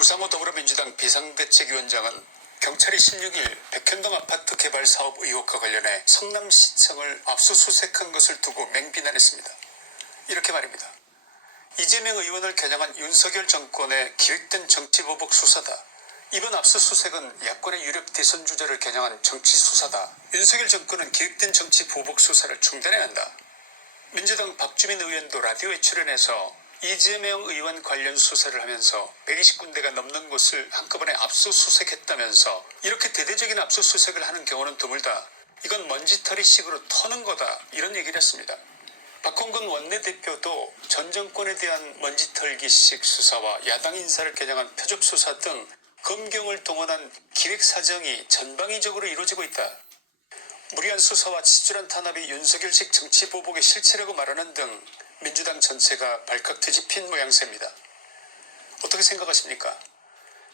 우상호 더불어민주당 비상대책위원장은 경찰이 16일 백현동 아파트 개발 사업 의혹과 관련해 성남시청을 압수수색한 것을 두고 맹비난했습니다. 이렇게 말입니다. 이재명 의원을 겨냥한 윤석열 정권의 기획된 정치보복 수사다. 이번 압수수색은 야권의 유력 대선 주자를 겨냥한 정치수사다. 윤석열 정권은 기획된 정치보복 수사를 중단해야 한다. 민주당 박주민 의원도 라디오에 출연해서 이재명 의원 관련 수사를 하면서 120군데가 넘는 곳을 한꺼번에 압수수색했다면서 이렇게 대대적인 압수수색을 하는 경우는 드물다. 이건 먼지털이식으로 터는 거다. 이런 얘기를 했습니다. 박홍근 원내대표도 전 정권에 대한 먼지털기식 수사와 야당 인사를 겨냥한 표적수사 등 검경을 동원한 기획사정이 전방위적으로 이루어지고 있다. 무리한 수사와 치졸한 탄압이 윤석열식 정치보복의 실체라고 말하는 등 민주당 전체가 발칵 뒤집힌 모양새입니다. 어떻게 생각하십니까?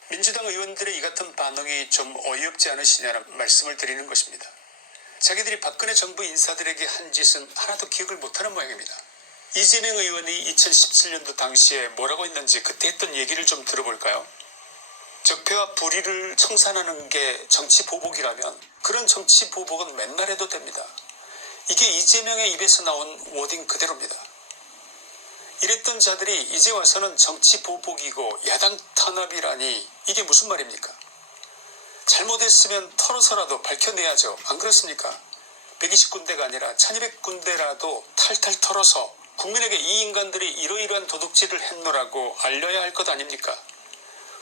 민주당 의원들의 이 같은 반응이 좀 어이없지 않으시냐는 말씀을 드리는 것입니다. 자기들이 박근혜 정부 인사들에게 한 짓은 하나도 기억을 못하는 모양입니다. 이재명 의원이 2017년도 당시에 뭐라고 했는지 그때 했던 얘기를 좀 들어볼까요? 적폐와 불의를 청산하는 게 정치보복이라면 그런 정치보복은 맨날 해도 됩니다. 이게 이재명의 입에서 나온 워딩 그대로입니다. 이랬던 자들이 이제 와서는 정치보복이고 야당 탄압이라니 이게 무슨 말입니까? 잘못했으면 털어서라도 밝혀내야죠. 안 그렇습니까? 120군데가 아니라 1200군데라도 탈탈 털어서 국민에게 이 인간들이 이러이러한 도둑질을 했노라고 알려야 할 것 아닙니까?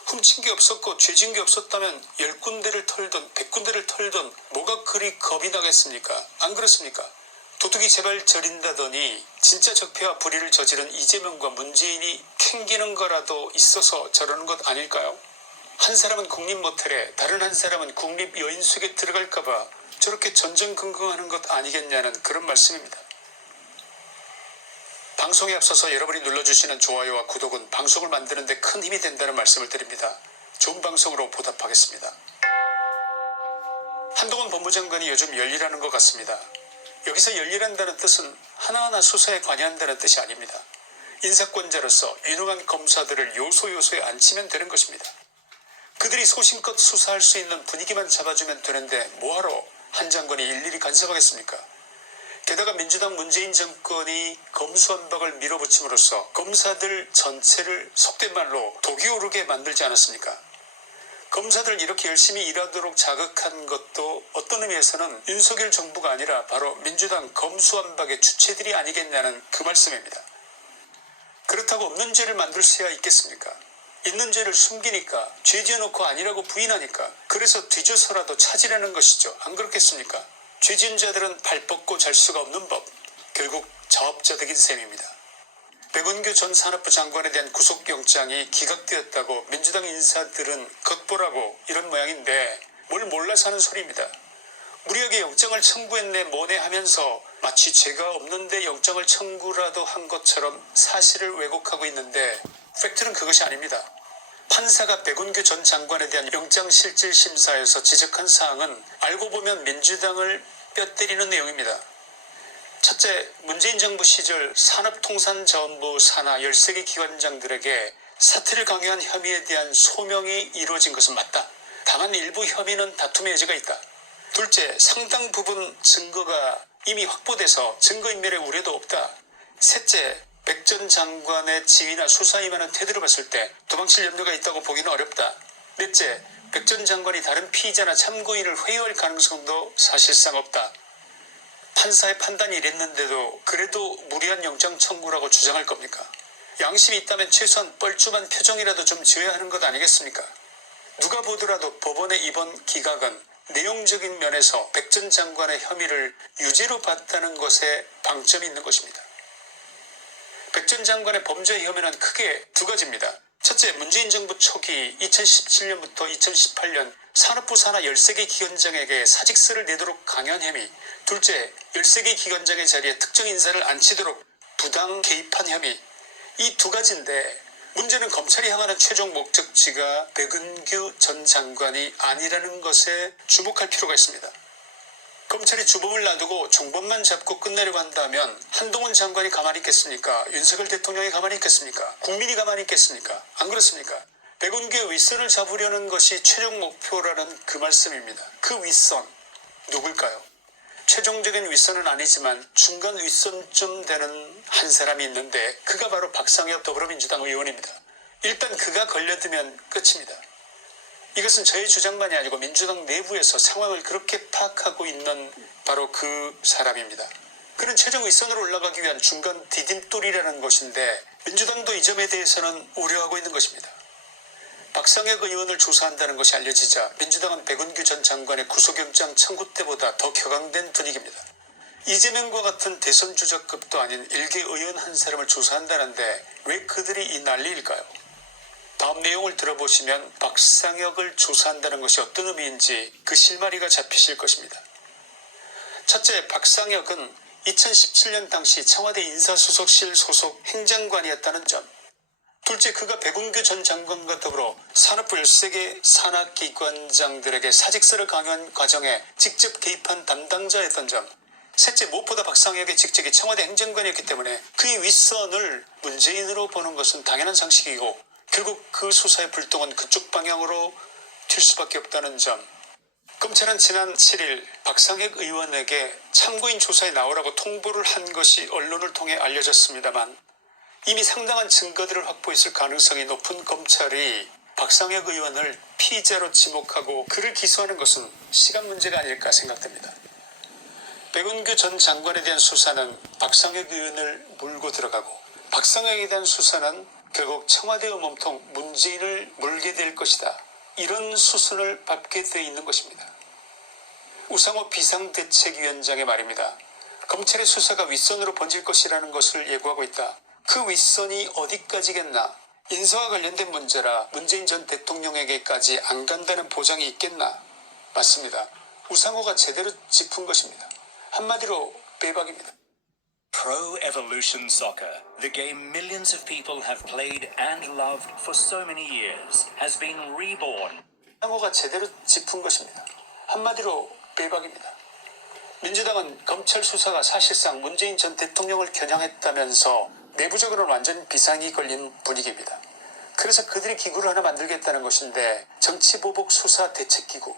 훔친 게 없었고 죄진 게 없었다면 10군데를 털든 100군데를 털든 뭐가 그리 겁이 나겠습니까? 안 그렇습니까? 도둑이 제발 저린다더니 진짜 적폐와 불의를 저지른 이재명과 문재인이 캥기는 거라도 있어서 저러는 것 아닐까요? 한 사람은 국립모텔에 다른 한 사람은 국립여인숙에 들어갈까봐 저렇게 전전긍긍하는 것 아니겠냐는 그런 말씀입니다. 방송에 앞서서 여러분이 눌러주시는 좋아요와 구독은 방송을 만드는 데 큰 힘이 된다는 말씀을 드립니다. 좋은 방송으로 보답하겠습니다. 한동훈 법무장관이 요즘 열일하는 것 같습니다. 여기서 열일한다는 뜻은 하나하나 수사에 관여한다는 뜻이 아닙니다. 인사권자로서 유능한 검사들을 요소요소에 앉히면 되는 것입니다. 그들이 소신껏 수사할 수 있는 분위기만 잡아주면 되는데 뭐하러 한 장관이 일일이 간섭하겠습니까? 게다가 민주당 문재인 정권이 검수완박을 밀어붙임으로써 검사들 전체를 속된 말로 독이 오르게 만들지 않았습니까? 검사들 이렇게 열심히 일하도록 자극한 것도 어떤 의미에서는 윤석열 정부가 아니라 바로 민주당 검수완박의 주체들이 아니겠냐는 그 말씀입니다. 그렇다고 없는 죄를 만들 수야 있겠습니까? 있는 죄를 숨기니까 죄 지어놓고 아니라고 부인하니까 그래서 뒤져서라도 찾으려는 것이죠. 안 그렇겠습니까? 죄 지은 자들은 발 뻗고 잘 수가 없는 법, 결국 자업자득인 셈입니다. 백운규 전 산업부 장관에 대한 구속영장이 기각되었다고 민주당 인사들은 겉보라고 이런 모양인데 뭘 몰라서 하는 소리입니다. 무리하게 영장을 청구했네 뭐네 하면서 마치 죄가 없는데 영장을 청구라도 한 것처럼 사실을 왜곡하고 있는데 팩트는 그것이 아닙니다. 판사가 백운규 전 장관에 대한 영장실질심사에서 지적한 사항은 알고 보면 민주당을 뼈때리는 내용입니다. 첫째, 문재인 정부 시절 산업통상자원부 산하 13개 기관장들에게 사퇴를 강요한 혐의에 대한 소명이 이루어진 것은 맞다. 다만 일부 혐의는 다툼의 여지가 있다. 둘째, 상당 부분 증거가 이미 확보돼서 증거인멸의 우려도 없다. 셋째, 백 전 장관의 지위나 수사 임하는 태도를 봤을 때 도망칠 염려가 있다고 보기는 어렵다. 넷째, 백 전 장관이 다른 피의자나 참고인을 회유할 가능성도 사실상 없다. 판사의 판단이 이랬는데도 그래도 무리한 영장 청구라고 주장할 겁니까? 양심이 있다면 최소한 뻘쭘한 표정이라도 좀 지어야 하는 것 아니겠습니까? 누가 보더라도 법원의 이번 기각은 내용적인 면에서 백 전 장관의 혐의를 유죄로 봤다는 것에 방점이 있는 것입니다. 백 전 장관의 범죄 혐의는 크게 두 가지입니다. 첫째, 문재인 정부 초기 2017년부터 2018년 산업부 산하 13개 기관장에게 사직서를 내도록 강요한 혐의. 둘째, 13개 기관장의 자리에 특정 인사를 앉히도록 부당 개입한 혐의. 이 두 가지인데 문제는 검찰이 향하는 최종 목적지가 백운규 전 장관이 아니라는 것에 주목할 필요가 있습니다. 검찰이 주범을 놔두고 종범만 잡고 끝내려고 한다면 한동훈 장관이 가만히 있겠습니까? 윤석열 대통령이 가만히 있겠습니까? 국민이 가만히 있겠습니까? 안 그렇습니까? 백운규의 윗선을 잡으려는 것이 최종 목표라는 그 말씀입니다. 그 윗선 누굴까요? 최종적인 윗선은 아니지만 중간 윗선쯤 되는 한 사람이 있는데 그가 바로 박상혁 더불어민주당 의원입니다. 일단 그가 걸려들면 끝입니다. 이것은 저의 주장만이 아니고 민주당 내부에서 상황을 그렇게 파악하고 있는 바로 그 사람입니다. 그는 최종 윗선으로 올라가기 위한 중간 디딤돌이라는 것인데 민주당도 이 점에 대해서는 우려하고 있는 것입니다. 박상혁 의원을 조사한다는 것이 알려지자 민주당은 백운규 전 장관의 구속영장 청구 때보다 더 격앙된 분위기입니다. 이재명과 같은 대선 주자급도 아닌 일개 의원 한 사람을 조사한다는데 왜 그들이 이 난리일까요? 다음 내용을 들어보시면 박상혁을 조사한다는 것이 어떤 의미인지 그 실마리가 잡히실 것입니다. 첫째, 박상혁은 2017년 당시 청와대 인사수석실 소속 행정관이었다는 점. 둘째, 그가 백운규 전 장관과 더불어 산업부 13개 산하기관장들에게 사직서를 강요한 과정에 직접 개입한 담당자였던 점. 셋째, 무엇보다 박상혁의 직책이 청와대 행정관이었기 때문에 그의 윗선을 문재인으로 보는 것은 당연한 상식이고 결국 그 수사의 불똥은 그쪽 방향으로 튈 수밖에 없다는 점. 검찰은 지난 7일 박상혁 의원에게 참고인 조사에 나오라고 통보를 한 것이 언론을 통해 알려졌습니다만 이미 상당한 증거들을 확보했을 가능성이 높은 검찰이 박상혁 의원을 피의자로 지목하고 그를 기소하는 것은 시간 문제가 아닐까 생각됩니다. 백운규 전 장관에 대한 수사는 박상혁 의원을 물고 들어가고 박상혁에 대한 수사는 결국 청와대의 몸통 문재인을 물게 될 것이다. 이런 수순을 밟게 돼 있는 것입니다. 우상호 비상대책위원장의 말입니다. 검찰의 수사가 윗선으로 번질 것이라는 것을 예고하고 있다. 그 윗선이 어디까지겠나? 인사와 관련된 문제라 문재인 전 대통령에게까지 안 간다는 보장이 있겠나? 맞습니다. 우상호가 제대로 짚은 것입니다. 한마디로 빼박입니다. Pro Evolution Soccer, the game millions of people have played and loved for so many years, has been reborn. 우상호가 제대로 짚은 것입니다. 한마디로 빼박입니다. 민주당은 검찰 수사가 사실상 문재인 전 대통령을 겨냥했다면서 내부적으로는 완전 비상이 걸린 분위기입니다. 그래서 그들이 기구를 하나 만들겠다는 것인데 정치보복 수사 대책기구,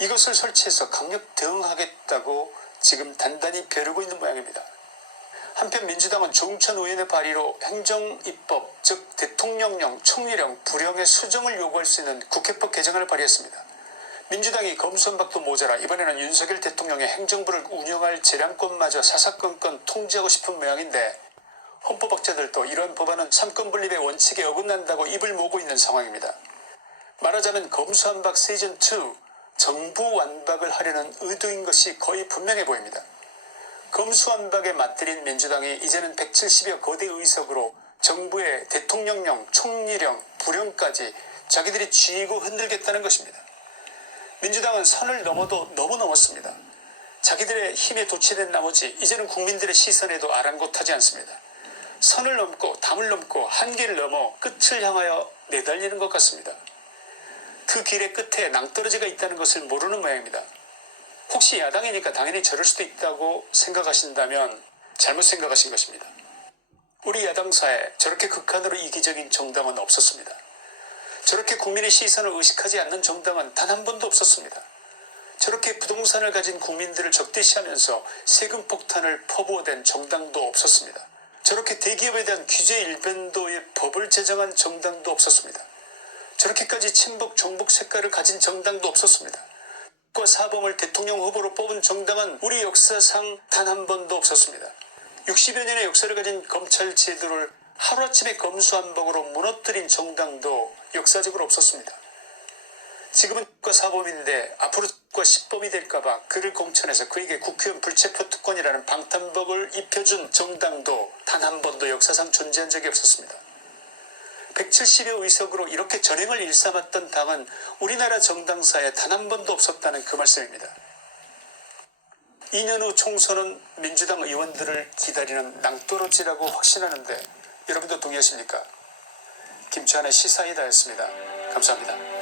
이것을 설치해서 강력 대응하겠다고 지금 단단히 벼르고 있는 모양입니다. 한편 민주당은 조응천 의원의 발의로 행정입법, 즉 대통령령, 총리령, 부령의 수정을 요구할 수 있는 국회법 개정안을 발의했습니다. 민주당이 검수완박도 모자라 이번에는 윤석열 대통령의 행정부를 운영할 재량권마저 사사건건 통제하고 싶은 모양인데 헌법학자들도 이러한 법안은 삼권분립의 원칙에 어긋난다고 입을 모으고 있는 상황입니다. 말하자면 검수완박 시즌2 정부 완박을 하려는 의도인 것이 거의 분명해 보입니다. 검수완박에 맞들인 민주당이 이제는 170여 거대 의석으로 정부의 대통령령, 총리령, 부령까지 자기들이 쥐고 흔들겠다는 것입니다. 민주당은 선을 넘어도 너무 넘었습니다. 자기들의 힘에 도취된 나머지 이제는 국민들의 시선에도 아랑곳하지 않습니다. 선을 넘고 담을 넘고 한계를 넘어 끝을 향하여 내달리는 것 같습니다. 그 길의 끝에 낭떠러지가 있다는 것을 모르는 모양입니다. 혹시 야당이니까 당연히 저럴 수도 있다고 생각하신다면 잘못 생각하신 것입니다. 우리 야당사에 저렇게 극한으로 이기적인 정당은 없었습니다. 저렇게 국민의 시선을 의식하지 않는 정당은 단 한 번도 없었습니다. 저렇게 부동산을 가진 국민들을 적대시하면서 세금 폭탄을 퍼부어댄 정당도 없었습니다. 저렇게 대기업에 대한 규제 일변도의 법을 제정한 정당도 없었습니다. 저렇게까지 친북 종북 색깔을 가진 정당도 없었습니다. 사범을 대통령 후보로 뽑은 정당은 우리 역사상 단 한 번도 없었습니다. 60여 년의 역사를 가진 검찰 제도를 하루아침에 검수완박으로 무너뜨린 정당도 역사적으로 없었습니다. 지금은 사범인데 앞으로 시범이 될까봐 그를 공천해서 그에게 국회의원 불체포 특권이라는 방탄복을 입혀준 정당도 단 한 번도 역사상 존재한 적이 없었습니다. 170여 의석으로 이렇게 전횡을 일삼았던 당은 우리나라 정당사에 단 한 번도 없었다는 그 말씀입니다. 2년 후 총선은 민주당 의원들을 기다리는 낭떠러지라고 확신하는데 여러분도 동의하십니까? 김치환의 시사이다였습니다. 감사합니다.